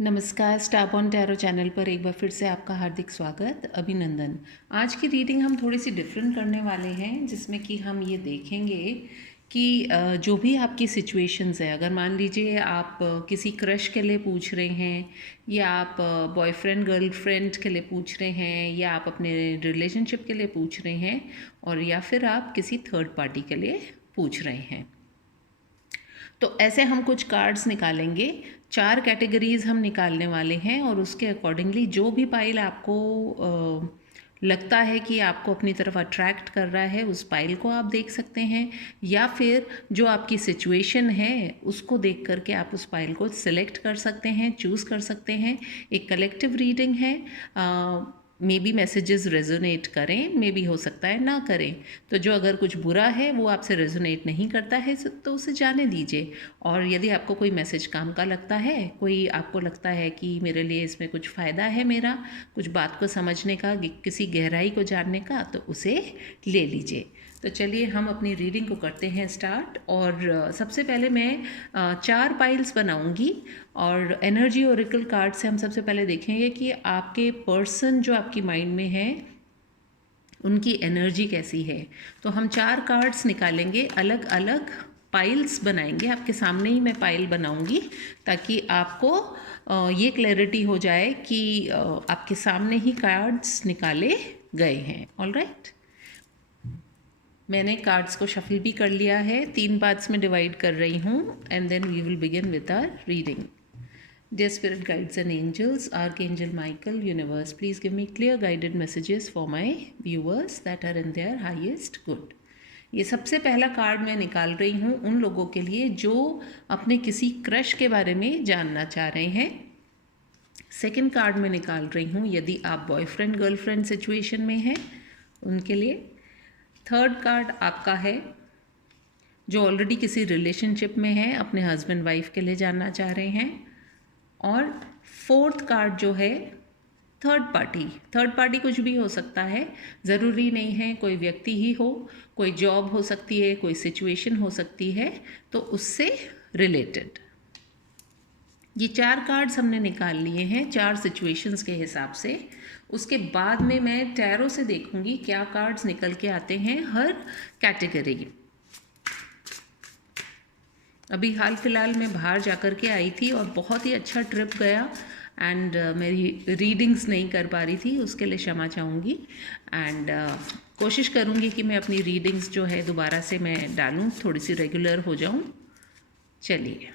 नमस्कार, star on tarot channel पर एक बार फिर से आपका हार्दिक स्वागत, अभिनंदन। आज की रीडिंग हम थोड़ी सी डिफरेंट करने वाले हैं, जिसमें कि हम ये देखेंगे कि जो भी आपकी सिचुएशंस है, अगर मान लीजिए आप किसी क्रश के लिए पूछ रहे हैं, या आप बॉयफ्रेंड गर्लफ्रेंड के लिए पूछ रहे हैं, या आप अपने रिलेशनशिप के लिए पूछ रहे हैं, और या फिर आप किसी थर्ड पार्टी के लिए पूछ रहे हैं, तो ऐसे हम कुछ कार्ड्स निकालेंगे। 4 कैटेगरीज हम निकालने वाले हैं, और उसके अकॉर्डिंगली जो भी पाइल आपको लगता है कि आपको अपनी तरफ अट्रैक्ट कर रहा है, उस पाइल को आप देख सकते हैं, या फिर जो आपकी सिचुएशन है उसको देख करके आप उस पाइल को सिलेक्ट कर सकते हैं, चूज़ कर सकते हैं। एक कलेक्टिव रीडिंग है, मे बी मैसेजेस रेजोनेट करें, मे बी हो सकता है ना करें। तो जो अगर कुछ बुरा है वो आपसे रेजोनेट नहीं करता है तो उसे जाने दीजिए। और यदि आपको कोई मैसेज काम का लगता है, कोई आपको लगता है कि मेरे लिए इसमें कुछ फ़ायदा है, मेरा कुछ बात को समझने का, किसी गहराई को जानने का, तो उसे ले लीजिए। तो चलिए हम अपनी रीडिंग को करते हैं स्टार्ट। और सबसे पहले मैं 4 पाइल्स बनाऊंगी, और एनर्जी ओरेकल कार्ड से हम सबसे पहले देखेंगे कि आपके पर्सन जो आपकी माइंड में है उनकी एनर्जी कैसी है। तो हम 4 कार्ड्स निकालेंगे, अलग अलग पाइल्स बनाएंगे। आपके सामने ही मैं पाइल बनाऊंगी, ताकि आपको ये क्लैरिटी हो जाए कि आपके सामने ही कार्ड्स निकाले गए हैं। ऑल राइट, मैंने कार्ड्स को शफल भी कर लिया है, 3 पार्ट्स में डिवाइड कर रही हूँ, and then we will begin with our reading. Dear spirit guides and angels, Archangel Michael, universe, please give me clear guided messages for my viewers that are in their highest good. ये सबसे पहला card मैं निकाल रही हूँ उन लोगों के लिए जो अपने किसी क्रश के बारे में जानना चाह रहे हैं। सेकंड कार्ड में निकाल रही हूँ यदि आप बॉयफ्रेंड गर्लफ्रेंड सिचुएशन में हैं उनके लिए। थर्ड कार्ड आपका है जो ऑलरेडी किसी रिलेशनशिप में है, अपने हस्बैंड वाइफ के लिए जानना चाह रहे हैं। और फोर्थ कार्ड जो है थर्ड पार्टी कुछ भी हो सकता है, ज़रूरी नहीं है कोई व्यक्ति ही हो, कोई जॉब हो सकती है, कोई सिचुएशन हो सकती है, तो उससे रिलेटेड। ये 4 कार्ड्स हमने निकाल लिए हैं 4 सिचुएशंस के हिसाब से। उसके बाद में मैं टैरो से देखूंगी क्या कार्ड्स निकल के आते हैं हर कैटेगरी। अभी हाल फिलहाल मैं बाहर जा कर के आई थी और बहुत ही अच्छा ट्रिप गया, एंड मेरी रीडिंग्स नहीं कर पा रही थी, उसके लिए क्षमा चाहूँगी। एंड कोशिश करूँगी कि मैं अपनी रीडिंग्स जो है दोबारा से मैं डालूँ, थोड़ी सी रेगुलर हो जाऊँ। चलिए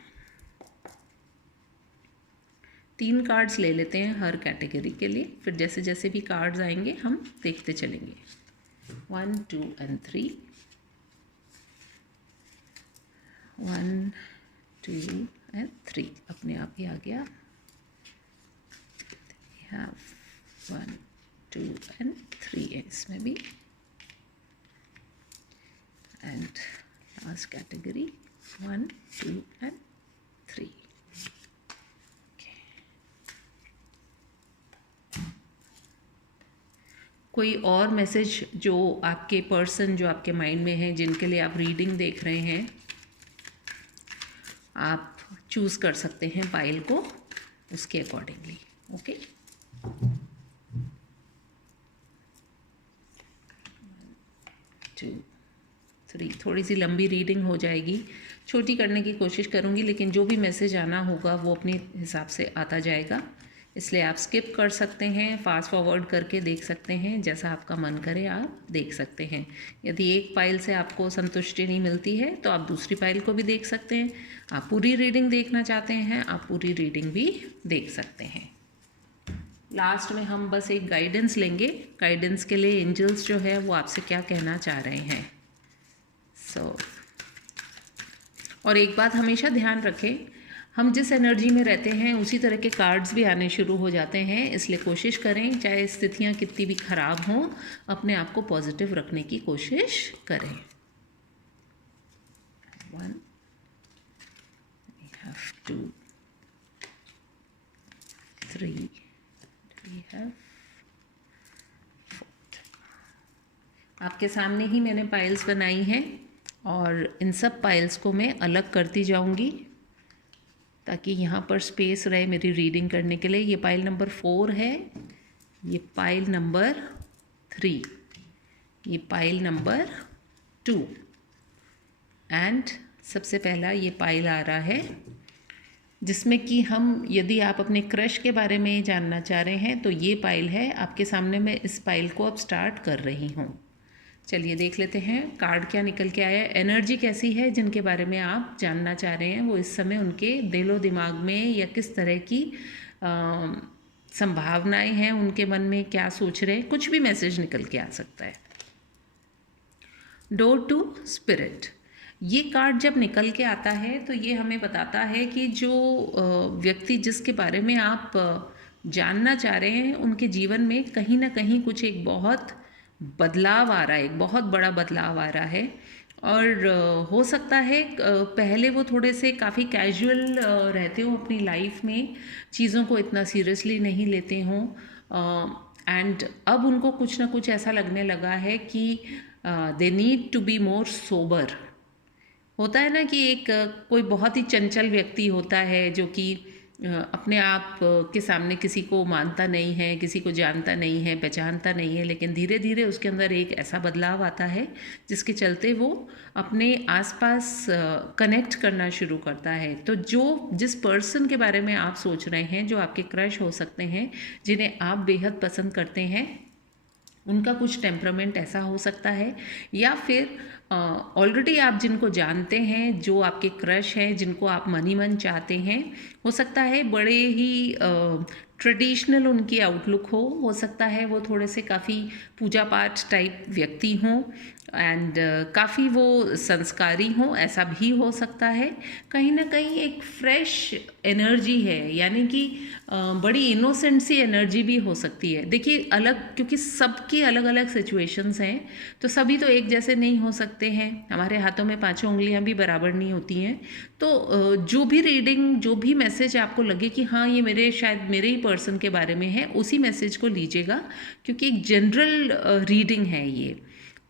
3 कार्ड्स ले लेते हैं हर कैटेगरी के लिए, फिर जैसे जैसे भी कार्ड्स आएंगे हम देखते चलेंगे। 1 2 and 3, 1 2 and 3 अपने आप ही आ गया। have 1 2 and 3 है इसमें भी। And last category 1 2 and 3। कोई और मैसेज जो आपके पर्सन जो आपके माइंड में है, जिनके लिए आप रीडिंग देख रहे हैं, आप चूज़ कर सकते हैं पाइल को उसके अकॉर्डिंगली। ओके, 2 3, थोड़ी सी लंबी रीडिंग हो जाएगी, छोटी करने की कोशिश करूँगी, लेकिन जो भी मैसेज आना होगा वो अपने हिसाब से आता जाएगा, इसलिए आप स्किप कर सकते हैं, फास्ट फॉरवर्ड करके देख सकते हैं, जैसा आपका मन करे आप देख सकते हैं। यदि एक पाइल से आपको संतुष्टि नहीं मिलती है तो आप दूसरी पाइल को भी देख सकते हैं। आप पूरी रीडिंग देखना चाहते हैं, आप पूरी रीडिंग भी देख सकते हैं। लास्ट में हम बस एक गाइडेंस लेंगे, गाइडेंस के लिए एंजल्स जो है वो आपसे क्या कहना चाह रहे हैं। और एक बात हमेशा ध्यान रखें, हम जिस एनर्जी में रहते हैं उसी तरह के कार्ड्स भी आने शुरू हो जाते हैं, इसलिए कोशिश करें चाहे स्थितियाँ कितनी भी ख़राब हों, अपने आप को पॉजिटिव रखने की कोशिश करें। 1 we have 2 3 we have 4। आपके सामने ही मैंने पाइल्स बनाई हैं, और इन सब पाइल्स को मैं अलग करती जाऊंगी। ताकि यहाँ पर स्पेस रहे मेरी रीडिंग करने के लिए। ये पाइल नंबर 4 है, ये पाइल नंबर 3, ये पाइल नंबर 2 एंड सबसे पहला ये पाइल आ रहा है, जिसमें कि हम, यदि आप अपने क्रश के बारे में जानना चाह रहे हैं तो ये पाइल है आपके सामने। मैं इस पाइल को अब स्टार्ट कर रही हूँ। चलिए देख लेते हैं कार्ड क्या निकल के आया, एनर्जी कैसी है जिनके बारे में आप जानना चाह रहे हैं, वो इस समय उनके दिलो दिमाग में या किस तरह की संभावनाएं हैं उनके मन में, क्या सोच रहे हैं, कुछ भी मैसेज निकल के आ सकता है। डोर टू स्पिरिट, ये कार्ड जब निकल के आता है तो ये हमें बताता है कि जो व्यक्ति जिसके बारे में आप जानना चाह रहे हैं उनके जीवन में कहीं ना कहीं कुछ एक बहुत बदलाव आ रहा है, एक बहुत बड़ा बदलाव आ रहा है। और हो सकता है पहले वो थोड़े से काफ़ी कैजुअल रहते हो अपनी लाइफ में, चीज़ों को इतना सीरियसली नहीं लेते हों, एंड अब उनको कुछ ना कुछ ऐसा लगने लगा है कि they need to be more sober. होता है ना कि एक कोई बहुत ही चंचल व्यक्ति होता है जो कि अपने आप के सामने किसी को मानता नहीं है, किसी को जानता नहीं है, पहचानता नहीं है, लेकिन धीरे धीरे उसके अंदर एक ऐसा बदलाव आता है जिसके चलते वो अपने आसपास कनेक्ट करना शुरू करता है। तो जिस पर्सन के बारे में आप सोच रहे हैं, जो आपके क्रश हो सकते हैं, जिन्हें आप बेहद पसंद करते हैं, उनका कुछ टेम्परामेंट ऐसा हो सकता है, या फिर ऑलरेडी आप जिनको जानते हैं, जो आपके क्रश हैं, जिनको आप मन ही मन चाहते हैं, हो सकता है बड़े ही ट्रेडिशनल उनकी आउटलुक हो सकता है वो थोड़े से काफ़ी पूजा पाठ टाइप व्यक्ति हों, एंड काफ़ी वो संस्कारी हों, ऐसा भी हो सकता है। कहीं ना कहीं एक फ्रेश एनर्जी है, यानी कि बड़ी इनोसेंट सी एनर्जी भी हो सकती है। देखिए अलग, क्योंकि सबकी अलग अलग सिचुएशंस हैं, तो सभी तो एक जैसे नहीं हो सकते हैं, हमारे हाथों में पांचों उंगलियां भी बराबर नहीं होती हैं। तो जो भी रीडिंग, जो भी मैसेज आपको लगे कि हाँ ये शायद मेरे ही पर्सन के बारे में है, उसी मैसेज को लीजिएगा, क्योंकि एक जनरल रीडिंग है ये।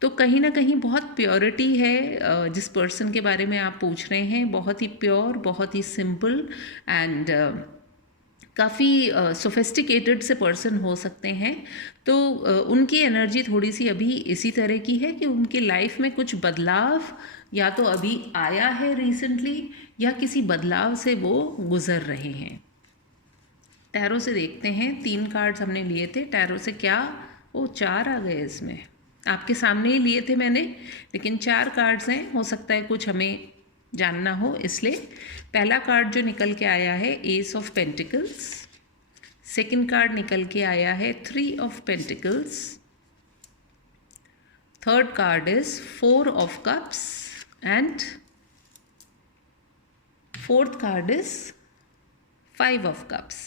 तो कहीं ना कहीं बहुत प्योरिटी है जिस पर्सन के बारे में आप पूछ रहे हैं, बहुत ही प्योर, बहुत ही सिंपल एंड काफ़ी सोफिस्टिकेटेड से पर्सन हो सकते हैं। तो उनकी एनर्जी थोड़ी सी अभी इसी तरह की है कि उनकी लाइफ में कुछ बदलाव या तो अभी आया है रिसेंटली, या किसी बदलाव से वो गुज़र रहे हैं। टैरो से देखते हैं, 3 कार्ड्स हमने लिए थे, टैरो से क्या, वो 4 आ गए इसमें, आपके सामने ही लिए थे मैंने, लेकिन 4 कार्ड्स हैं, हो सकता है कुछ हमें जानना हो, इसलिए पहला कार्ड जो निकल के आया है S of pentacles, second card निकल के आया है 3 of pentacles, third card is 4 of cups and fourth card is 5 of cups.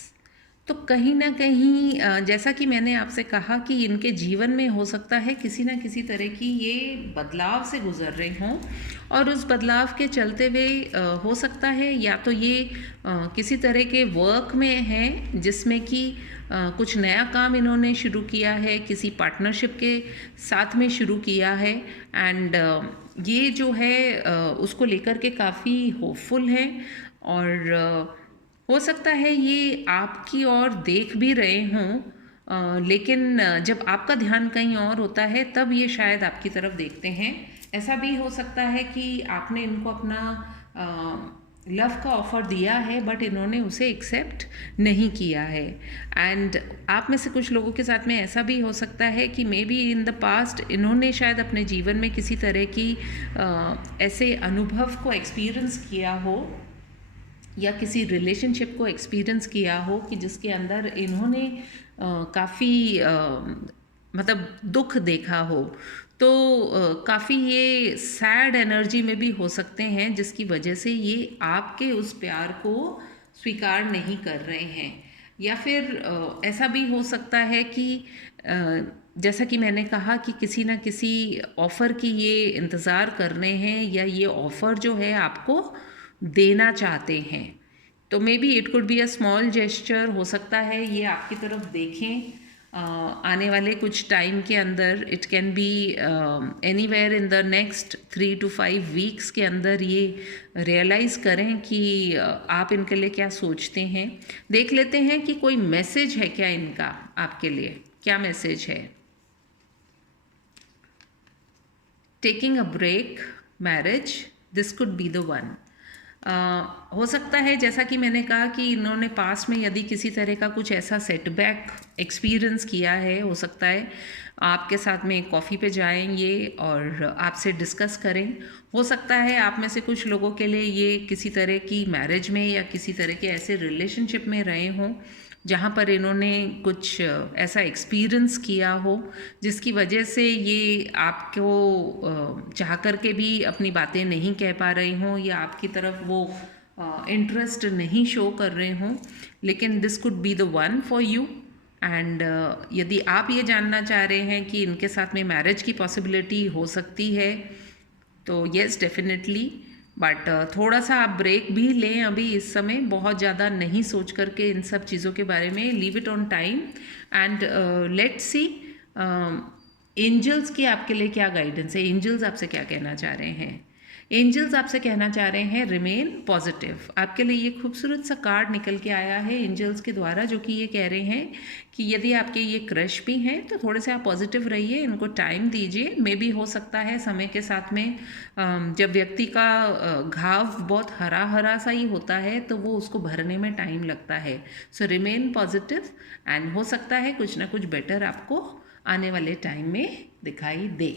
तो कहीं ना कहीं जैसा कि मैंने आपसे कहा कि इनके जीवन में हो सकता है किसी ना किसी तरह की ये बदलाव से गुजर रहे हों, और उस बदलाव के चलते हुए हो सकता है या तो ये किसी तरह के वर्क में हैं जिसमें कि कुछ नया काम इन्होंने शुरू किया है, किसी पार्टनरशिप के साथ में शुरू किया है, एंड ये जो है उसको लेकर के काफ़ी होपफुल है, और हो सकता है ये आपकी ओर देख भी रहे हों, लेकिन जब आपका ध्यान कहीं और होता है तब ये शायद आपकी तरफ देखते हैं। ऐसा भी हो सकता है कि आपने इनको अपना लव का ऑफ़र दिया है, बट इन्होंने उसे एक्सेप्ट नहीं किया है। एंड आप में से कुछ लोगों के साथ में ऐसा भी हो सकता है कि may be in the past इन्होंने शायद अपने जीवन में किसी तरह की ऐसे अनुभव को एक्सपीरियंस किया हो, या किसी रिलेशनशिप को एक्सपीरियंस किया हो कि जिसके अंदर इन्होंने काफ़ी मतलब दुख देखा हो। तो काफ़ी ये सैड एनर्जी में भी हो सकते हैं, जिसकी वजह से ये आपके उस प्यार को स्वीकार नहीं कर रहे हैं। या फिर ऐसा भी हो सकता है कि जैसा कि मैंने कहा कि किसी ना किसी ऑफ़र की ये इंतज़ार कर रहे हैं, या ये ऑफ़र जो है आपको देना चाहते हैं। तो may be it could be a small gesture, हो सकता है ये आपकी तरफ देखें आने वाले कुछ टाइम के अंदर, it can be anywhere in the next 3 to 5 weeks के अंदर ये रियलाइज़ करें कि आप इनके लिए क्या सोचते हैं। देख लेते हैं कि कोई मैसेज है क्या इनका आपके लिए, क्या मैसेज है। Taking a break, marriage, this could be the one. हो सकता है जैसा कि मैंने कहा कि इन्होंने पास्ट में यदि किसी तरह का कुछ ऐसा सेटबैक एक्सपीरियंस किया है, हो सकता है आपके साथ में कॉफ़ी पे जाएंगे और आपसे डिस्कस करें। हो सकता है आप में से कुछ लोगों के लिए ये किसी तरह की मैरिज में या किसी तरह के ऐसे रिलेशनशिप में रहे हों जहाँ पर इन्होंने कुछ ऐसा एक्सपीरियंस किया हो जिसकी वजह से ये आपको चाह कर के भी अपनी बातें नहीं कह पा रहे हों या आपकी तरफ वो इंटरेस्ट नहीं शो कर रहे हों, लेकिन this could be the one for you. And यदि आप ये जानना चाह रहे हैं कि इनके साथ में मैरिज की पॉसिबिलिटी हो सकती है तो येस डेफिनेटली, बट थोड़ा सा आप ब्रेक भी लें अभी इस समय, बहुत ज़्यादा नहीं सोच करके इन सब चीज़ों के बारे में, leave it on time and let's see angels की आपके लिए क्या गाइडेंस है। एंजल्स आपसे क्या कहना चाह रहे हैं? एंजल्स आपसे कहना चाह रहे हैं रिमेन पॉजिटिव। आपके लिए ये खूबसूरत सा कार्ड निकल के आया है एंजल्स के द्वारा, जो कि ये कह रहे हैं कि यदि आपके ये क्रश भी हैं तो थोड़े से आप पॉजिटिव रहिए, इनको टाइम दीजिए। मे भी हो सकता है समय के साथ में जब व्यक्ति का घाव बहुत हरा हरा सा ही होता है तो वो उसको भरने में टाइम लगता है। सो रिमेन पॉजिटिव एंड हो सकता है कुछ ना कुछ बेटर आपको आने वाले टाइम में दिखाई दे।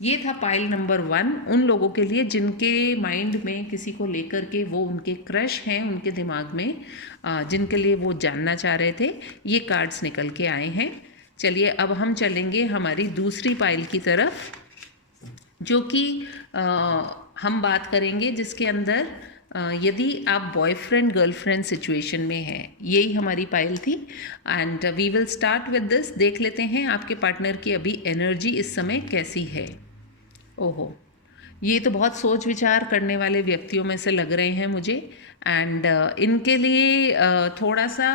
ये था पाइल नंबर 1 उन लोगों के लिए जिनके माइंड में किसी को लेकर के वो उनके क्रश हैं उनके दिमाग में, जिनके लिए वो जानना चाह रहे थे। ये कार्ड्स निकल के आए हैं। चलिए अब हम चलेंगे हमारी दूसरी पाइल की तरफ, जो कि हम बात करेंगे जिसके अंदर यदि आप बॉयफ्रेंड गर्लफ्रेंड सिचुएशन में हैं, यही हमारी पाइल थी। And we will start with this. देख लेते हैं आपके पार्टनर की अभी एनर्जी इस समय कैसी है। ओहो, ये तो बहुत सोच विचार करने वाले व्यक्तियों में से लग रहे हैं मुझे। एंड इनके लिए थोड़ा सा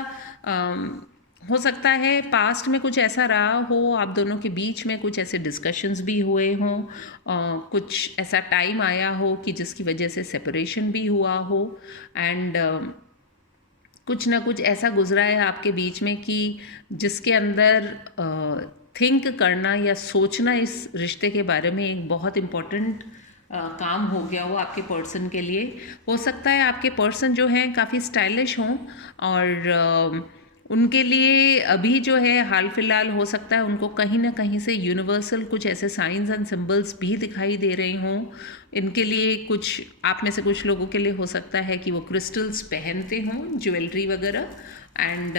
हो सकता है पास्ट में कुछ ऐसा रहा हो, आप दोनों के बीच में कुछ ऐसे डिस्कशंस भी हुए हों, कुछ ऐसा टाइम आया हो कि जिसकी वजह से सेपरेशन भी हुआ हो। एंड कुछ ना कुछ ऐसा गुजरा है आपके बीच में कि जिसके अंदर थिंक करना या सोचना इस रिश्ते के बारे में एक बहुत इम्पॉर्टेंट काम हो गया हो आपके पर्सन के लिए। हो सकता है आपके पर्सन जो हैं काफ़ी स्टाइलिश हों और उनके लिए अभी जो है हाल फिलहाल हो सकता है उनको कहीं ना कहीं से यूनिवर्सल कुछ ऐसे साइंस एंड सिंबल्स भी दिखाई दे रहे हों। इनके लिए कुछ आप में से कुछ लोगों के लिए हो सकता है कि वो क्रिस्टल्स पहनते हों, ज्वेलरी वगैरह। एंड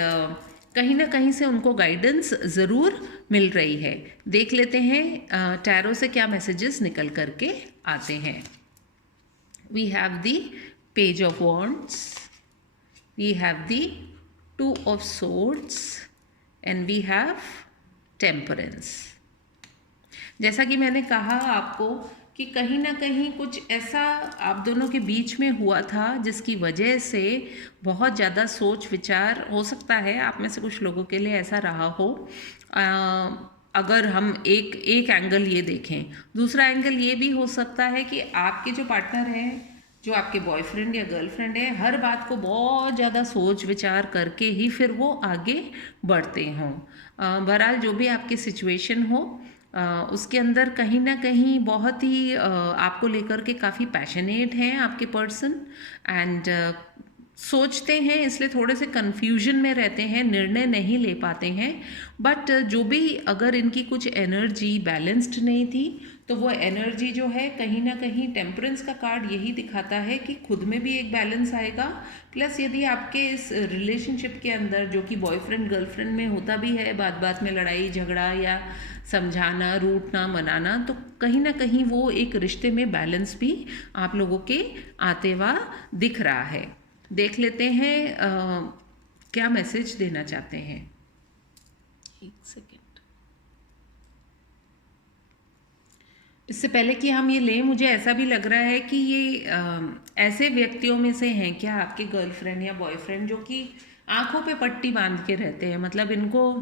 कहीं ना कहीं से उनको गाइडेंस ज़रूर मिल रही है। देख लेते हैं टैरो से क्या मैसेजेस निकल करके आते हैं। We have the page of wands, we have the 2 of swords and we have temperance। जैसा कि मैंने कहा आपको कि कहीं ना कहीं कुछ ऐसा आप दोनों के बीच में हुआ था जिसकी वजह से बहुत ज़्यादा सोच विचार, हो सकता है आप में से कुछ लोगों के लिए ऐसा रहा हो। अगर हम एक एंगल ये देखें, दूसरा एंगल ये भी हो सकता है कि आपके जो पार्टनर हैं, जो आपके बॉयफ्रेंड या गर्लफ्रेंड है, हर बात को बहुत ज़्यादा सोच विचार करके ही फिर वो आगे बढ़ते हों। बहरहाल जो भी आपकी सिचुएशन हो उसके अंदर कहीं ना कहीं बहुत ही आपको लेकर के काफ़ी पैशनेट हैं आपके पर्सन। एंड सोचते हैं, इसलिए थोड़े से कन्फ्यूजन में रहते हैं, निर्णय नहीं ले पाते हैं। बट जो भी अगर इनकी कुछ एनर्जी बैलेंस्ड नहीं थी तो वो एनर्जी जो है कहीं ना कहीं, टेम्परेंस का कार्ड यही दिखाता है कि खुद में भी एक बैलेंस आएगा। प्लस यदि आपके इस रिलेशनशिप के अंदर जो कि बॉयफ्रेंड गर्लफ्रेंड में होता भी है, बात बात में लड़ाई झगड़ा या समझाना, रूठना, मनाना, तो कहीं ना कहीं वो एक रिश्ते में बैलेंस भी आप लोगों के आते हुआ दिख रहा है। देख लेते हैं क्या मैसेज देना चाहते हैं। एक सेकेंड, इससे पहले कि हम ये लें, मुझे ऐसा भी लग रहा है कि ये ऐसे व्यक्तियों में से हैं क्या आपके गर्लफ्रेंड या बॉयफ्रेंड जो कि आंखों पे पट्टी बांध के रहते हैं। मतलब इनको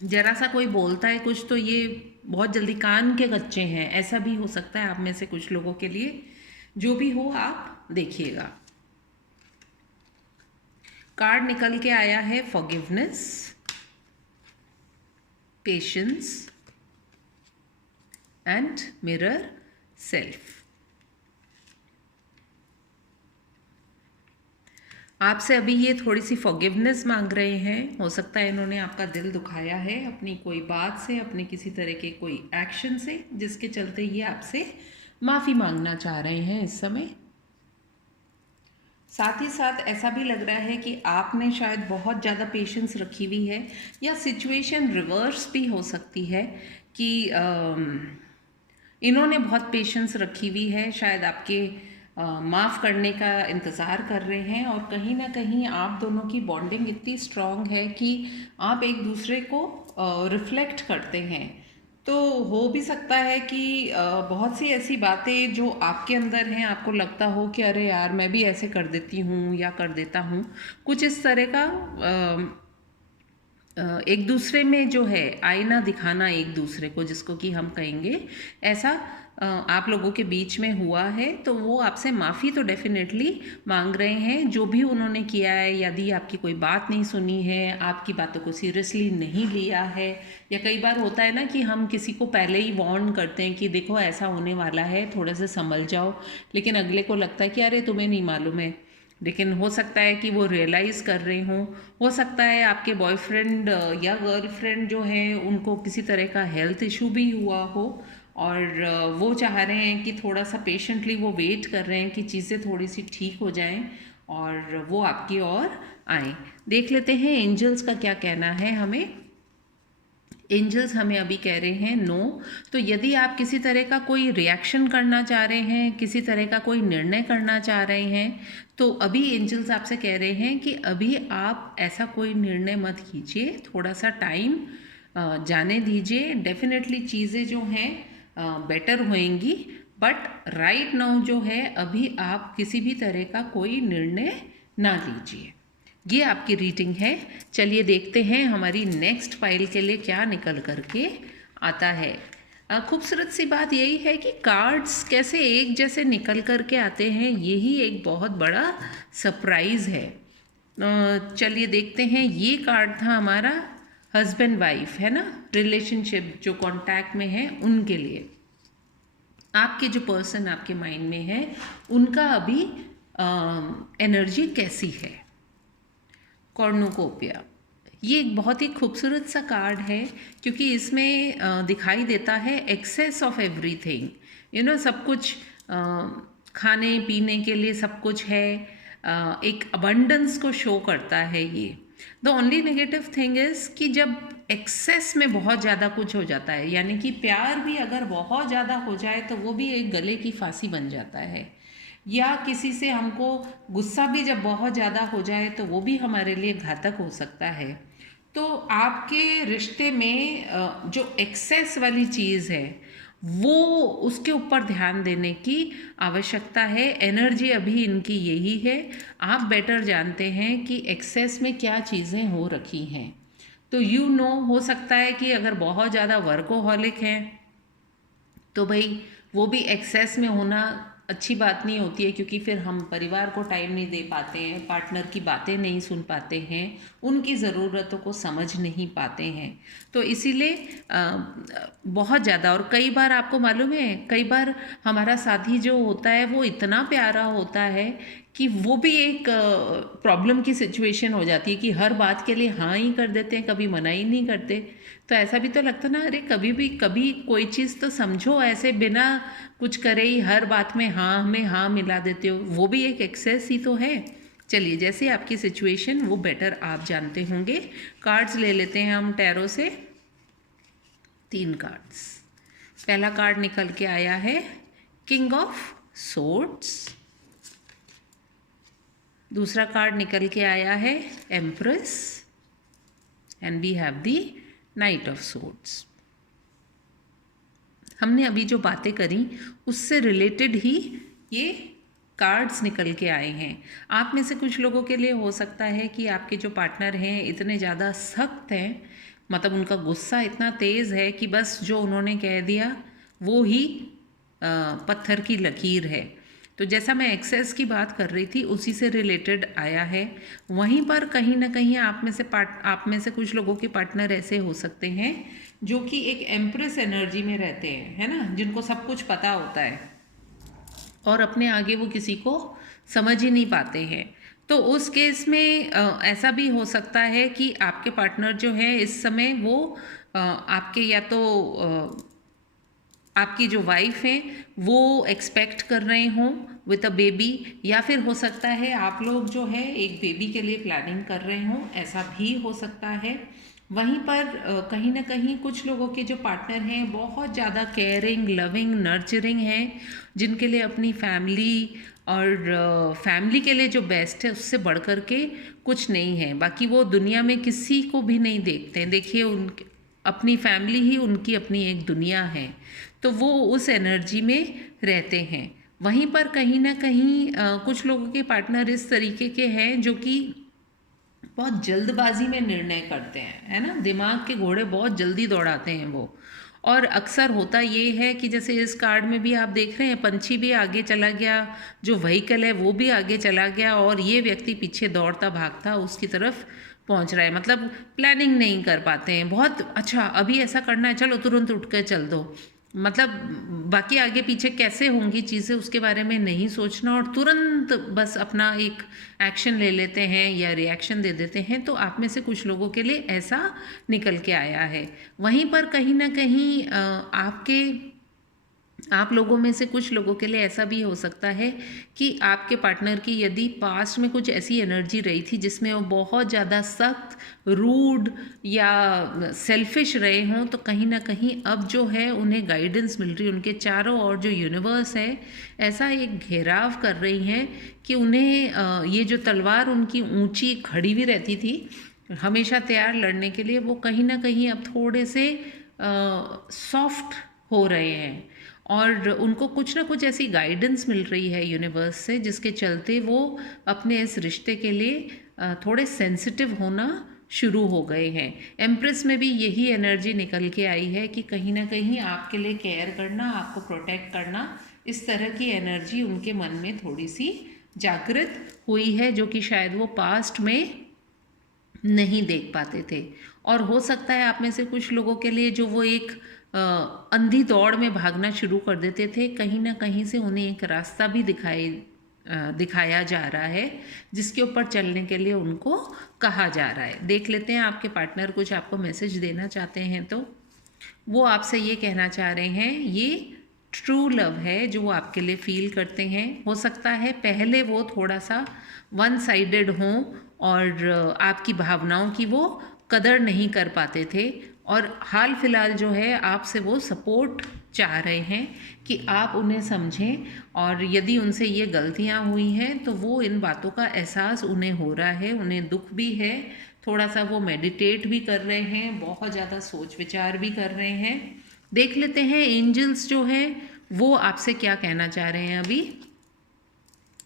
ज़रा सा कोई बोलता है कुछ तो ये बहुत जल्दी कान के कच्चे हैं, ऐसा भी हो सकता है आप में से कुछ लोगों के लिए। जो भी हो आप देखिएगा। कार्ड निकल के आया है forgiveness, patience and mirror self. आपसे अभी ये थोड़ी सी फॉरगिवनेस मांग रहे हैं। हो सकता है इन्होंने आपका दिल दुखाया है अपनी कोई बात से, अपने किसी तरह के कोई एक्शन से, जिसके चलते ये आपसे माफ़ी मांगना चाह रहे हैं इस समय। साथ ही साथ ऐसा भी लग रहा है कि आपने शायद बहुत ज़्यादा पेशेंस रखी हुई है, या सिचुएशन रिवर्स भी हो सकती है कि इन्होंने बहुत पेशेंस रखी हुई है, शायद आपके माफ़ करने का इंतज़ार कर रहे हैं। और कहीं ना कहीं आप दोनों की बॉन्डिंग इतनी स्ट्रॉन्ग है कि आप एक दूसरे को रिफ्लेक्ट करते हैं। तो हो भी सकता है कि बहुत सी ऐसी बातें जो आपके अंदर हैं, आपको लगता हो कि अरे यार मैं भी ऐसे कर देती हूँ या कर देता हूँ, कुछ इस तरह का एक दूसरे में जो है आईना दिखाना एक दूसरे को, जिसको कि हम कहेंगे, ऐसा आप लोगों के बीच में हुआ है। तो वो आपसे माफ़ी तो डेफिनेटली मांग रहे हैं जो भी उन्होंने किया है। यदि आपकी कोई बात नहीं सुनी है, आपकी बातों को सीरियसली नहीं लिया है, या कई बार होता है ना कि हम किसी को पहले ही वार्न करते हैं कि देखो ऐसा होने वाला है, थोड़ा सा संभल जाओ, लेकिन अगले को लगता है कि अरे तुम्हें नहीं मालूम है। लेकिन हो सकता है कि वो रियलाइज़ कर रहे हों। हो सकता है आपके बॉयफ्रेंड या गर्लफ्रेंड जो है उनको किसी तरह का हेल्थ इशू भी हुआ हो, और वो चाह रहे हैं कि थोड़ा सा पेशेंटली वो वेट कर रहे हैं कि चीज़ें थोड़ी सी ठीक हो जाएं और वो आपकी ओर आएँ। देख लेते हैं एंजल्स का क्या कहना है हमें। एंजल्स हमें अभी कह रहे हैं नो। तो यदि आप किसी तरह का कोई रिएक्शन करना चाह रहे हैं, किसी तरह का कोई निर्णय करना चाह रहे हैं, तो अभी एंजल्स आपसे कह रहे हैं कि अभी आप ऐसा कोई निर्णय मत कीजिए, थोड़ा सा टाइम जाने दीजिए। डेफिनेटली चीज़ें जो हैं बेटर होएंगी, बट राइट नाउ जो है अभी आप किसी भी तरह का कोई निर्णय ना लीजिए। ये आपकी रीडिंग है। चलिए देखते हैं हमारी नेक्स्ट फाइल के लिए क्या निकल करके आता है। खूबसूरत सी बात यही है कि कार्ड्स कैसे एक जैसे निकल करके आते हैं, यही एक बहुत बड़ा सरप्राइज़ है। चलिए देखते हैं। ये कार्ड था हमारा हस्बैंड वाइफ, है ना, रिलेशनशिप जो कांटेक्ट में है उनके लिए। आपके जो पर्सन आपके माइंड में है उनका अभी एनर्जी कैसी है। कॉर्नुकोपिया, ये एक बहुत ही खूबसूरत सा कार्ड है, क्योंकि इसमें दिखाई देता है एक्सेस ऑफ एवरीथिंग। सब कुछ खाने पीने के लिए सब कुछ है, एक अबंडेंस को शो करता है ये। The only negative thing is कि जब एक्सेस में बहुत ज़्यादा कुछ हो जाता है, यानी कि प्यार भी अगर बहुत ज़्यादा हो जाए तो वो भी एक गले की फांसी बन जाता है, या किसी से हमको गुस्सा भी जब बहुत ज़्यादा हो जाए तो वो भी हमारे लिए घातक हो सकता है। तो आपके रिश्ते में जो एक्सेस वाली चीज़ है वो, उसके ऊपर ध्यान देने की आवश्यकता है। एनर्जी अभी इनकी यही है। आप बेटर जानते हैं कि एक्सेस में क्या चीज़ें हो रखी हैं। तो हो सकता है कि अगर बहुत ज़्यादा वर्कोहॉलिक हैं तो भाई वो भी एक्सेस में होना अच्छी बात नहीं होती है, क्योंकि फिर हम परिवार को टाइम नहीं दे पाते हैं, पार्टनर की बातें नहीं सुन पाते हैं, उनकी ज़रूरतों को समझ नहीं पाते हैं। तो इसीलिए बहुत ज़्यादा, और कई बार आपको मालूम है, कई बार हमारा साथी जो होता है वो इतना प्यारा होता है कि वो भी एक प्रॉब्लम की सिचुएशन हो जाती है कि हर बात के लिए हाँ ही कर देते हैं, कभी मना ही नहीं करते। तो ऐसा भी तो लगता ना, अरे कभी कोई चीज़ तो समझो, ऐसे बिना कुछ करे ही हर बात में हाँ में हाँ मिला देते हो, वो भी एक एक्सेस ही तो है। चलिए, जैसे आपकी सिचुएशन वो बेटर आप जानते होंगे। कार्ड्स ले लेते हैं हम टैरो से। 3 कार्ड्स। पहला कार्ड निकल के आया है किंग ऑफ सोर्ड्स। दूसरा कार्ड निकल के आया है empress, and we have the knight of swords. हमने अभी जो बातें करी उससे रिलेटेड ही ये कार्ड्स निकल के आए हैं। आप में से कुछ लोगों के लिए हो सकता है कि आपके जो पार्टनर हैं इतने ज़्यादा सख्त हैं, मतलब उनका गुस्सा इतना तेज़ है कि बस जो उन्होंने कह दिया वो ही पत्थर की लकीर है। तो जैसा मैं एक्सेस की बात कर रही थी उसी से रिलेटेड आया है। वहीं पर कहीं ना कहीं आप में से कुछ लोगों के पार्टनर ऐसे हो सकते हैं जो कि एक एम्प्रेस एनर्जी में रहते हैं, है ना, जिनको सब कुछ पता होता है और अपने आगे वो किसी को समझ ही नहीं पाते हैं। तो उस केस में ऐसा भी हो सकता है कि आपके पार्टनर जो है इस समय वो आपके या तो आपकी जो वाइफ है वो एक्सपेक्ट कर रहे हों विद अ बेबी, या फिर हो सकता है आप लोग जो है एक बेबी के लिए प्लानिंग कर रहे हों, ऐसा भी हो सकता है। वहीं पर कहीं ना कहीं कुछ लोगों के जो पार्टनर हैं बहुत ज़्यादा केयरिंग, लविंग, नर्चरिंग हैं, जिनके लिए अपनी फैमिली और फैमिली के लिए जो बेस्ट है उससे बढ़ कर के कुछ नहीं है। बाकी वो दुनिया में किसी को भी नहीं देखते हैं। देखिए, उन अपनी फैमिली ही उनकी अपनी एक दुनिया है, तो वो उस एनर्जी में रहते हैं। वहीं पर कहीं ना कहीं कुछ लोगों के पार्टनर इस तरीके के हैं जो कि बहुत जल्दबाजी में निर्णय करते हैं, है ना, दिमाग के घोड़े बहुत जल्दी दौड़ाते हैं वो। और अक्सर होता ये है कि जैसे इस कार्ड में भी आप देख रहे हैं, पंछी भी आगे चला गया, जो व्हीकल है वो भी आगे चला गया और ये व्यक्ति पीछे दौड़ता भागता उसकी तरफ पहुंच रहा है। मतलब प्लानिंग नहीं कर पाते हैं, बहुत अच्छा अभी ऐसा करना है, चलो तुरंत उठ कर चल दो। मतलब बाकी आगे पीछे कैसे होंगी चीज़ें उसके बारे में नहीं सोचना और तुरंत बस अपना एक एक्शन ले लेते हैं या रिएक्शन दे देते हैं। तो आप में से कुछ लोगों के लिए ऐसा निकल के आया है। वहीं पर कहीं ना कहीं आप लोगों में से कुछ लोगों के लिए ऐसा भी हो सकता है कि आपके पार्टनर की यदि पास्ट में कुछ ऐसी एनर्जी रही थी जिसमें वो बहुत ज़्यादा सख्त, रूड या सेल्फिश रहे हों, तो कहीं ना कहीं अब जो है उन्हें गाइडेंस मिल रही है। उनके चारों ओर जो यूनिवर्स है ऐसा एक घेराव कर रही हैं कि उन्हें ये जो तलवार उनकी ऊंची खड़ी हुई रहती थी हमेशा तैयार लड़ने के लिए, वो कहीं ना कहीं अब थोड़े से सॉफ्ट हो रहे हैं और उनको कुछ ना कुछ ऐसी गाइडेंस मिल रही है यूनिवर्स से जिसके चलते वो अपने इस रिश्ते के लिए थोड़े सेंसिटिव होना शुरू हो गए हैं। एम्प्रेस में भी यही एनर्जी निकल के आई है कि कहीं ना कहीं आपके लिए केयर करना, आपको प्रोटेक्ट करना, इस तरह की एनर्जी उनके मन में थोड़ी सी जागृत हुई है जो कि शायद वो पास्ट में नहीं देख पाते थे। और हो सकता है आप में से कुछ लोगों के लिए जो वो एक अंधी दौड़ में भागना शुरू कर देते थे, कहीं ना कहीं से उन्हें एक रास्ता भी दिखाया जा रहा है जिसके ऊपर चलने के लिए उनको कहा जा रहा है। देख लेते हैं आपके पार्टनर कुछ आपको मैसेज देना चाहते हैं तो वो आपसे ये कहना चाह रहे हैं, ये ट्रू लव है जो वो आपके लिए फील करते हैं। हो सकता है पहले वो थोड़ा सा वन साइडेड हों और आपकी भावनाओं की वो कदर नहीं कर पाते थे, और हाल फिलहाल जो है आपसे वो सपोर्ट चाह रहे हैं कि आप उन्हें समझें, और यदि उनसे ये गलतियां हुई हैं तो वो इन बातों का एहसास उन्हें हो रहा है, उन्हें दुख भी है, थोड़ा सा वो मेडिटेट भी कर रहे हैं, बहुत ज़्यादा सोच विचार भी कर रहे हैं। देख लेते हैं एंजल्स जो हैं वो आपसे क्या कहना चाह रहे हैं। अभी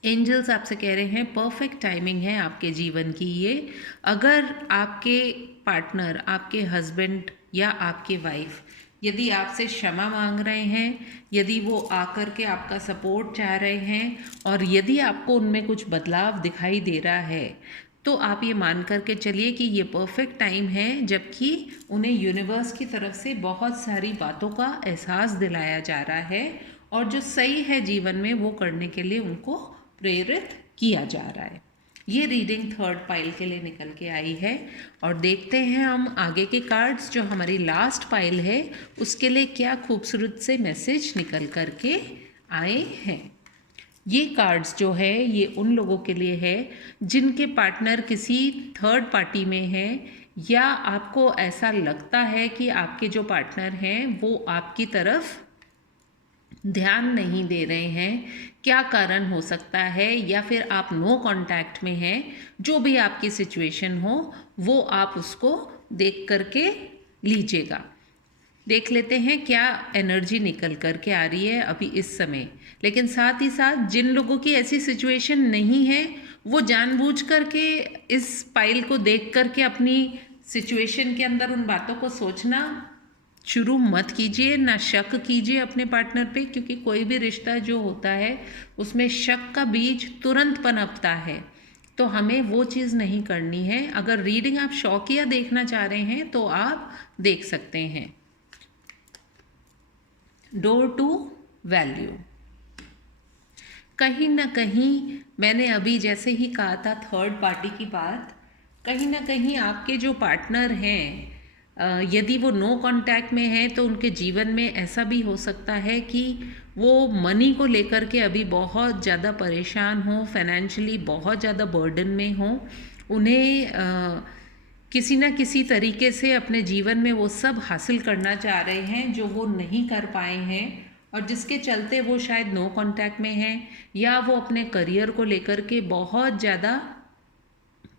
एंजल्स आपसे कह रहे हैं परफेक्ट टाइमिंग है आपके जीवन की ये। अगर आपके पार्टनर, आपके हस्बैंड या आपके वाइफ यदि आपसे क्षमा मांग रहे हैं, यदि वो आकर के आपका सपोर्ट चाह रहे हैं और यदि आपको उनमें कुछ बदलाव दिखाई दे रहा है, तो आप ये मान करके चलिए कि ये परफेक्ट टाइम है जबकि उन्हें यूनिवर्स की तरफ से बहुत सारी बातों का एहसास दिलाया जा रहा है और जो सही है जीवन में वो करने के लिए उनको प्रेरित किया जा रहा है। ये रीडिंग थर्ड पाइल के लिए निकल के आई है और देखते हैं हम आगे के कार्ड्स जो हमारी लास्ट पाइल है उसके लिए क्या खूबसूरत से मैसेज निकल कर के आए हैं। ये कार्ड्स जो है ये उन लोगों के लिए है जिनके पार्टनर किसी थर्ड पार्टी में है, या आपको ऐसा लगता है कि आपके जो पार्टनर हैं वो आपकी तरफ ध्यान नहीं दे रहे हैं। क्या कारण हो सकता है, या फिर आप नो कांटेक्ट में हैं। जो भी आपकी सिचुएशन हो वो आप उसको देख करके लीजिएगा। देख लेते हैं क्या एनर्जी निकल कर के आ रही है अभी इस समय। लेकिन साथ ही साथ जिन लोगों की ऐसी सिचुएशन नहीं है वो जानबूझ करके इस पाइल को देख करके अपनी सिचुएशन के अंदर उन बातों को सोचना शुरू मत कीजिए, ना शक कीजिए अपने पार्टनर पे, क्योंकि कोई भी रिश्ता जो होता है उसमें शक का बीज तुरंत पनपता है। तो हमें वो चीज़ नहीं करनी है। अगर रीडिंग आप शौकिया देखना चाह रहे हैं तो आप देख सकते हैं। Door to value. कहीं ना कहीं मैंने अभी जैसे ही कहा था थर्ड पार्टी की बात, कहीं ना कहीं आपके जो पार्टनर हैं, यदि वो नो कांटेक्ट में हैं तो उनके जीवन में ऐसा भी हो सकता है कि वो मनी को लेकर के अभी बहुत ज़्यादा परेशान हो, फाइनेंशियली बहुत ज़्यादा बर्डन में हो। उन्हें किसी न किसी तरीके से अपने जीवन में वो सब हासिल करना चाह रहे हैं जो वो नहीं कर पाए हैं, और जिसके चलते वो शायद नो कांटेक्ट में हैं, या वो अपने करियर को लेकर के बहुत ज़्यादा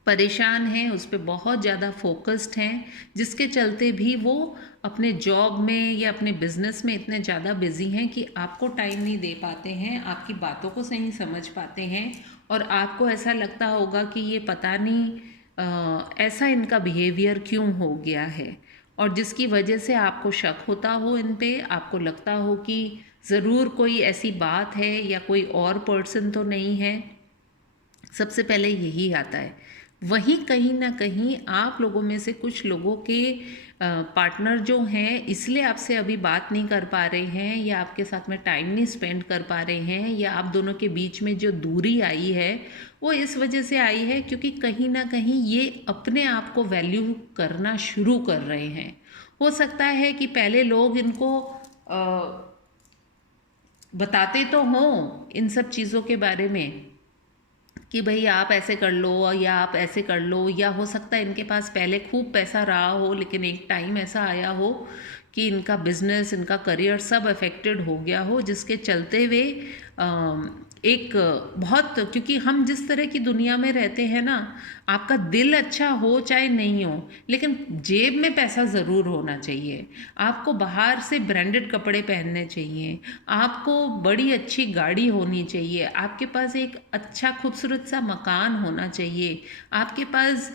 परेशान हैं, उस पर बहुत ज़्यादा फोकस्ड हैं, जिसके चलते भी वो अपने जॉब में या अपने बिजनेस में इतने ज़्यादा बिजी हैं कि आपको टाइम नहीं दे पाते हैं, आपकी बातों को सही समझ पाते हैं, और आपको ऐसा लगता होगा कि ये पता नहीं ऐसा इनका बिहेवियर क्यों हो गया है, और जिसकी वजह से आपको शक होता हो इन पे, आपको लगता हो कि ज़रूर कोई ऐसी बात है या कोई और पर्सन तो नहीं है। सबसे पहले यही आता है। वहीं कहीं ना कहीं आप लोगों में से कुछ लोगों के पार्टनर जो हैं इसलिए आपसे अभी बात नहीं कर पा रहे हैं, या आपके साथ में टाइम नहीं स्पेंड कर पा रहे हैं, या आप दोनों के बीच में जो दूरी आई है वो इस वजह से आई है क्योंकि कहीं ना कहीं ये अपने आप को वैल्यू करना शुरू कर रहे हैं। हो सकता है कि पहले लोग इनको बताते तो हों इन सब चीज़ों के बारे में कि भाई आप ऐसे कर लो या आप ऐसे कर लो, या हो सकता है इनके पास पहले खूब पैसा रहा हो लेकिन एक टाइम ऐसा आया हो कि इनका बिजनेस, इनका करियर सब अफेक्टेड हो गया हो, जिसके चलते वे एक बहुत, क्योंकि हम जिस तरह की दुनिया में रहते हैं ना, आपका दिल अच्छा हो चाहे नहीं हो लेकिन जेब में पैसा ज़रूर होना चाहिए। आपको बाहर से ब्रांडेड कपड़े पहनने चाहिए, आपको बड़ी अच्छी गाड़ी होनी चाहिए, आपके पास एक अच्छा खूबसूरत सा मकान होना चाहिए, आपके पास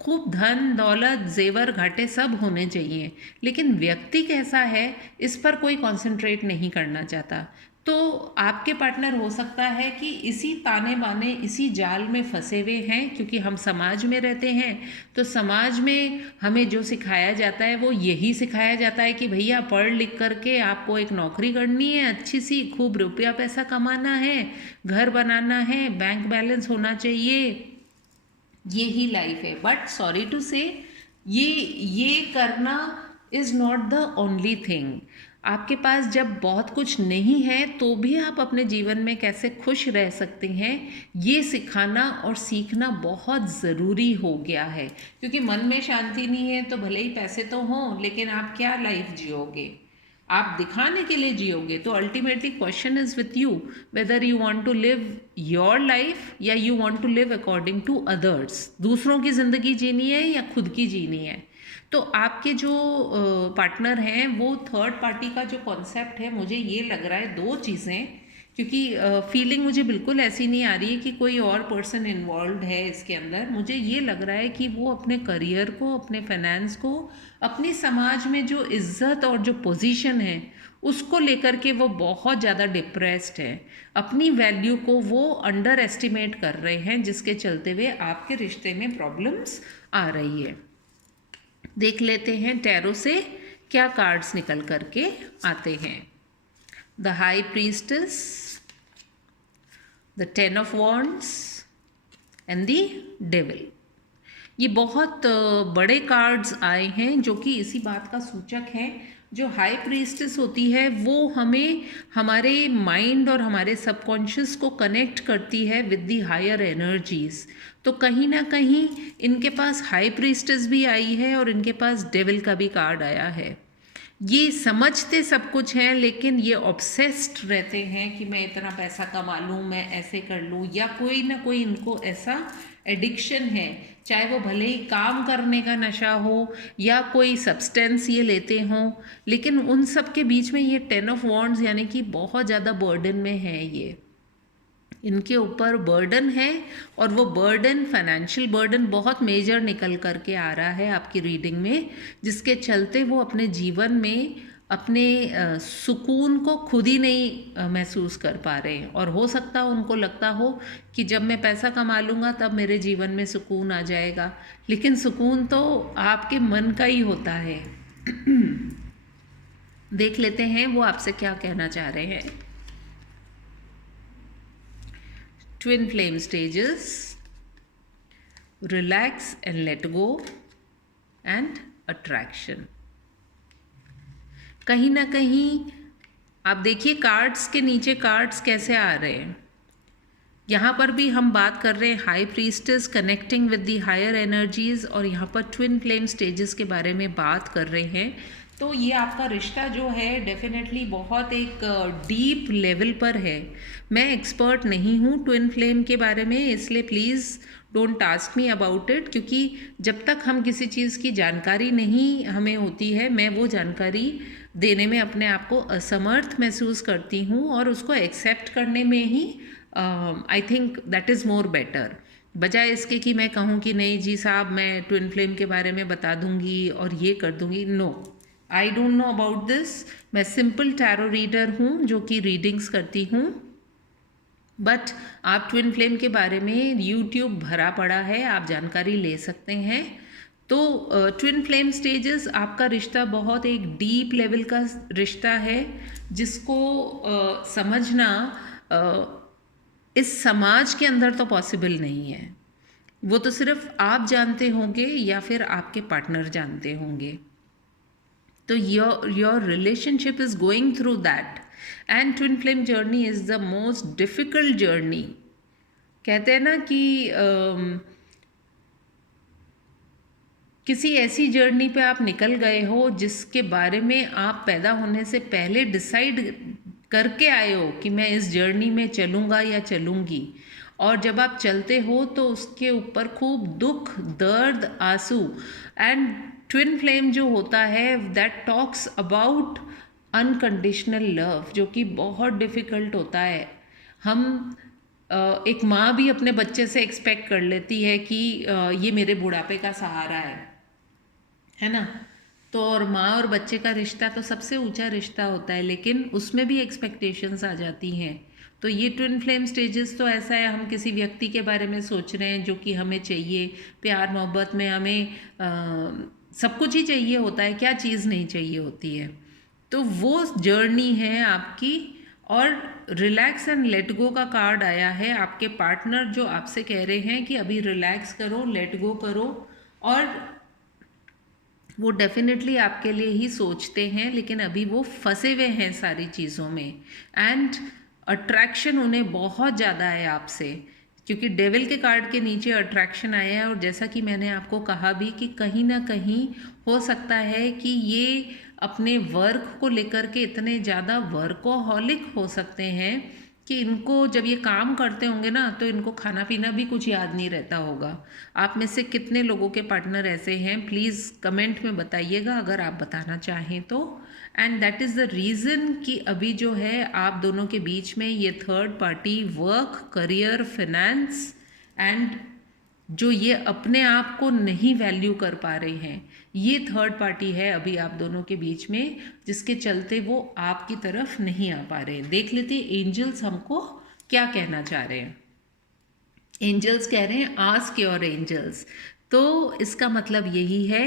खूब धन दौलत जेवर घाटे सब होने चाहिए, लेकिन व्यक्ति कैसा है इस पर कोई कंसंट्रेट नहीं करना चाहता। तो आपके पार्टनर हो सकता है कि इसी ताने बाने, इसी जाल में फंसे हुए हैं, क्योंकि हम समाज में रहते हैं तो समाज में हमें जो सिखाया जाता है वो यही सिखाया जाता है कि भैया पढ़ लिख करके आपको एक नौकरी करनी है अच्छी सी, खूब रुपया पैसा कमाना है, घर बनाना है, बैंक बैलेंस होना चाहिए, ये ही लाइफ है। बट सॉरी टू से ये करना is not the only thing. आपके पास जब बहुत कुछ नहीं है तो भी आप अपने जीवन में कैसे खुश रह सकते हैं, ये सिखाना और सीखना बहुत ज़रूरी हो गया है, क्योंकि मन में शांति नहीं है तो भले ही पैसे तो हों लेकिन आप क्या लाइफ जियोगे, आप दिखाने के लिए जियोगे। तो ultimately question is with you whether you want to live your life या you want to live according to others. दूसरों की ज़िंदगी जीनी है या खुद की जीनी है। तो आपके जो पार्टनर हैं वो थर्ड पार्टी का जो कॉन्सेप्ट है, मुझे ये लग रहा है दो चीज़ें, क्योंकि फीलिंग मुझे बिल्कुल ऐसी नहीं आ रही है कि कोई और पर्सन इन्वॉल्व है इसके अंदर। मुझे ये लग रहा है कि वो अपने करियर को, अपने फाइनेंस को, अपनी समाज में जो इज्जत और जो पोजीशन है उसको लेकर के वो बहुत ज़्यादा डिप्रेस्ड है, अपनी वैल्यू को वो अंडर एस्टिमेट कर रहे हैं, जिसके चलते हुए आपके रिश्ते में प्रॉब्लम्स आ रही है। देख लेते हैं टैरो से क्या कार्ड्स निकल करके आते हैं। The high priestess, the 10 of wands and the devil. ये बहुत बड़े कार्ड्स आए हैं जो कि इसी बात का सूचक है। जो हाई प्रीस्टेस होती है वो हमें हमारे माइंड और हमारे सबकॉन्शियस को कनेक्ट करती है विद दी हायर एनर्जीज। तो कहीं ना कहीं इनके पास हाई प्रीस्टेस भी आई है और इनके पास डेविल का भी कार्ड आया है। ये समझते सब कुछ हैं लेकिन ये ऑब्सेस्ड रहते हैं कि मैं इतना पैसा कमा लूँ, मैं ऐसे कर लूँ, या कोई ना कोई इनको ऐसा एडिक्शन है, चाहे वो भले ही काम करने का नशा हो या कोई सब्सटेंस ये लेते हों, लेकिन उन सब के बीच में ये 10 ऑफ वॉन्ड्स यानी कि बहुत ज़्यादा बर्डन में है ये। इनके ऊपर बर्डन है, और वो बर्डन, फाइनेंशियल बर्डन बहुत मेजर निकल करके आ रहा है आपकी रीडिंग में, जिसके चलते वो अपने जीवन में अपने सुकून को खुद ही नहीं महसूस कर पा रहे हैं। और हो सकता है उनको लगता हो कि जब मैं पैसा कमा लूँगा तब मेरे जीवन में सुकून आ जाएगा, लेकिन सुकून तो आपके मन का ही होता है। देख लेते हैं वो आपसे क्या कहना चाह रहे हैं। Twin flame stages, relax and let go, and attraction. कहीं ना कहीं आप देखिए कार्ड्स के नीचे कार्ड्स कैसे आ रहे हैं। यहाँ पर भी हम बात कर रहे हैं high priestess connecting with the higher energies, और यहाँ पर ट्विन फ्लेम स्टेजेस के बारे में बात कर रहे हैं। तो ये आपका रिश्ता जो है डेफिनेटली बहुत एक डीप लेवल पर है। मैं एक्सपर्ट नहीं हूँ ट्विन फ्लेम के बारे में, इसलिए please don't ask me about it, क्योंकि जब तक हम किसी चीज़ की जानकारी नहीं हमें होती है, मैं वो जानकारी देने में अपने आप को असमर्थ महसूस करती हूँ, और उसको एक्सेप्ट करने में ही I think that is more better, बजाय इसके कि मैं कहूँ कि नहीं जी साहब मैं ट्विन फ्लेम के बारे में बता दूँगी और ये कर दूँगी। No, I don't know about this. मैं सिंपल टैरो रीडर हूँ जो कि रीडिंग्स करती हूँ, बट आप ट्विन फ्लेम के बारे में यूट्यूब भरा पड़ा है, आप जानकारी ले सकते हैं। तो ट्विन फ्लेम स्टेजेस, आपका रिश्ता बहुत एक डीप लेवल का रिश्ता है, जिसको समझना इस समाज के अंदर तो पॉसिबल नहीं है। वो तो सिर्फ आप जानते होंगे या फिर आपके पार्टनर जानते होंगे। तो your relationship is going through that, and twin flame journey is the most difficult journey. कहते हैं ना कि किसी ऐसी जर्नी पे आप निकल गए हो जिसके बारे में आप पैदा होने से पहले डिसाइड करके आए हो कि मैं इस जर्नी में चलूँगा या चलूँगी, और जब आप चलते हो तो उसके ऊपर खूब दुख, दर्द, आंसू। एंड ट्विन फ्लेम जो होता है that talks about unconditional love, जो कि बहुत डिफ़िकल्ट होता है। हम एक माँ भी अपने बच्चे से एक्सपेक्ट कर लेती है कि ये मेरे बुढ़ापे का सहारा है ना। तो और माँ और बच्चे का रिश्ता तो सबसे ऊंचा रिश्ता होता है, लेकिन उसमें भी एक्सपेक्टेशंस आ जाती हैं। तो ये ट्विन फ्लेम स्टेजेस तो ऐसा है, हम किसी व्यक्ति के बारे में सोच रहे हैं जो कि हमें चाहिए, प्यार मोहब्बत में हमें सब कुछ ही चाहिए होता है, क्या चीज़ नहीं चाहिए होती है। तो वो जर्नी है आपकी। और रिलैक्स एंड लेट गो का कार्ड आया है, आपके पार्टनर जो आपसे कह रहे हैं कि अभी रिलैक्स करो, लेट गो करो, और वो डेफिनेटली आपके लिए ही सोचते हैं, लेकिन अभी वो फंसे हुए हैं सारी चीज़ों में। एंड अट्रैक्शन उन्हें बहुत ज़्यादा है आपसे, क्योंकि डेविल के कार्ड के नीचे अट्रैक्शन आया है। और जैसा कि मैंने आपको कहा भी कि कहीं ना कहीं हो सकता है कि ये अपने वर्क को लेकर के इतने ज़्यादा वर्कोहॉलिक हो सकते हैं कि इनको जब ये काम करते होंगे ना तो इनको खाना पीना भी कुछ याद नहीं रहता होगा। आप में से कितने लोगों के पार्टनर ऐसे हैं, प्लीज़ कमेंट में बताइएगा अगर आप बताना चाहें तो। And that is the reason कि अभी जो है आप दोनों के बीच में ये third party work, career, finance and जो ये अपने आप को नहीं वैल्यू कर पा रहे हैं, ये थर्ड पार्टी है अभी आप दोनों के बीच में, जिसके चलते वो आपकी तरफ नहीं आ पा रहे। देख लेते एंजल्स हमको क्या कहना चाह रहे हैं। एंजल्स कह रहे हैं आस्क योर एंजल्स। तो इसका मतलब यही है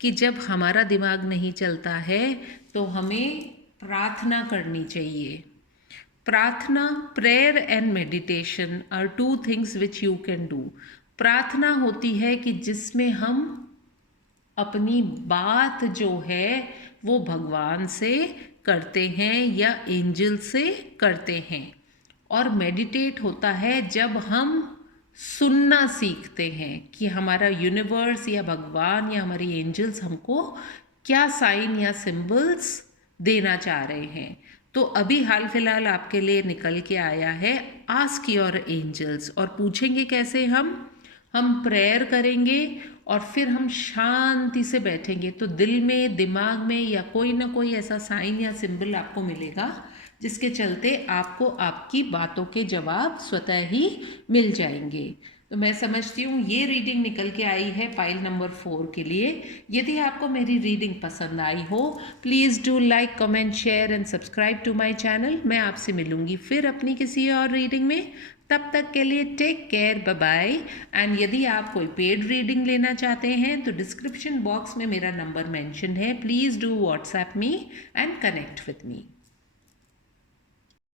कि जब हमारा दिमाग नहीं चलता है तो हमें प्रार्थना करनी चाहिए। प्रार्थना, prayer and meditation are two things which you can do. प्रार्थना होती है कि जिसमें हम अपनी बात जो है वो भगवान से करते हैं या एंजल से करते हैं। और मेडिटेट होता है जब हम सुनना सीखते हैं कि हमारा यूनिवर्स या भगवान या हमारी एंजल्स हमको क्या साइन या सिंबल्स देना चाह रहे हैं। तो अभी हाल फिलहाल आपके लिए निकल के आया है आस्क योर एंजल्स। और पूछेंगे कैसे? हम प्रेयर करेंगे और फिर हम शांति से बैठेंगे, तो दिल में, दिमाग में या कोई ना कोई ऐसा साइन या सिंबल आपको मिलेगा जिसके चलते आपको आपकी बातों के जवाब स्वतः ही मिल जाएंगे। तो मैं समझती हूँ ये रीडिंग निकल के आई है पाइल नंबर 4 के लिए। यदि आपको मेरी रीडिंग पसंद आई हो, please do like, comment, share and subscribe to my channel. मैं आपसे मिलूंगी फिर अपनी किसी और रीडिंग में। तब तक के लिए take care, bye bye. And यदि आप कोई पेड रीडिंग लेना चाहते हैं तो डिस्क्रिप्शन बॉक्स में मेरा नंबर मेंशन है। Please do WhatsApp me and connect with me.